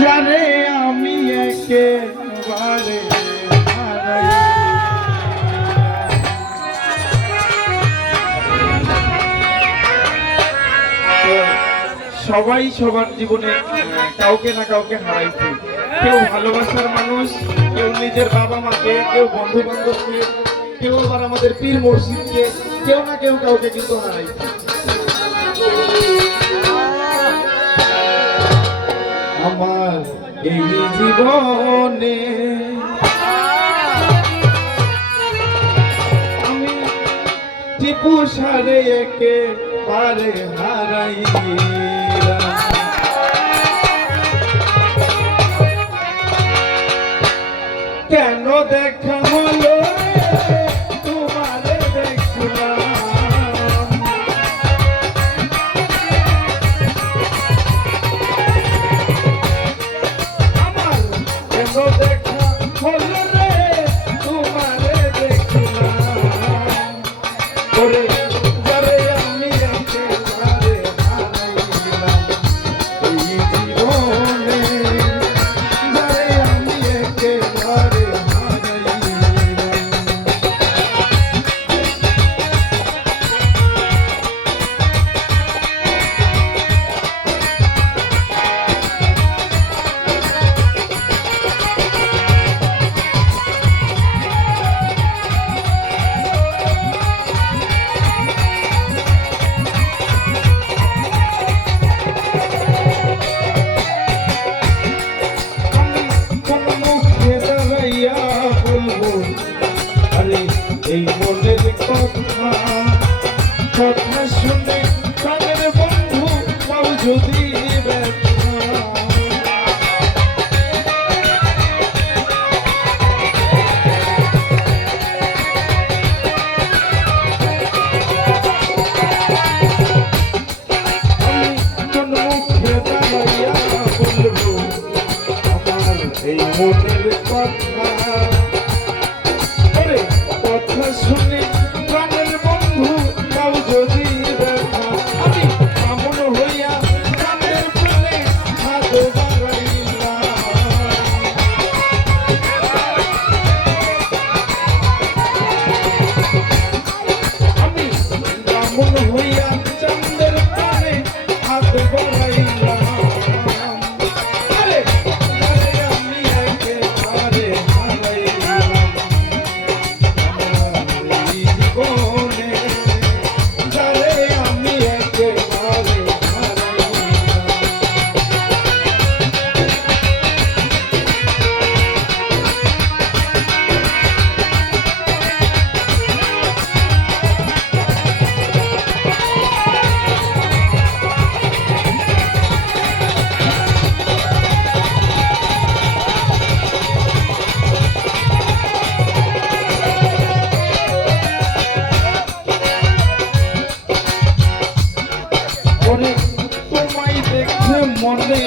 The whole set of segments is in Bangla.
জানে আমি সবাই সবার জীবনে কাউকে না কাউকে হারাইছে। কেউ ভালোবাসার মানুষ, কেউ নিজের বাবা মাকে কেউ বন্ধু বান্ধবকে কেউ আবার আমাদের পীর মসজিদকে কেউ না কেউ কাউকে কিন্তু হারাইছে আমার এই জীবনে আমি টিপু সারে একে পারে হারাই এই মনের কথা কথা শুনে তাদের বন্ধু পাও যদি কথা কথা ওরে তোমায় দেখে মনে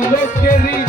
পলকেরি